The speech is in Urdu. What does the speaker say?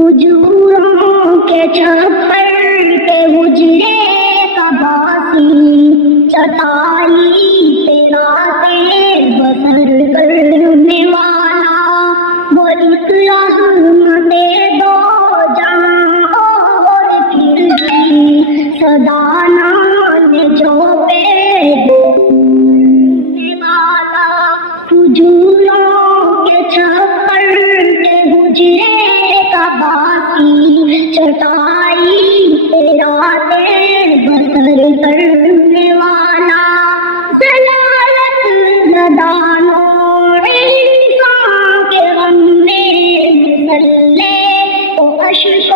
کھجوروں کے چھپر پہ اجڑے کا باسی، چٹائی پہ راتیں بسر کرنے والا، وہ ایک رحمت دو جہاں اور پھر بھی صدا نہ جو والا، کھجوروں کے چھپر پہ اجڑے کا باسی، چٹائی پہ راتیں بسر کرنے والا، ضلالت زدانوں انسان کے غم میں مسلح و اشک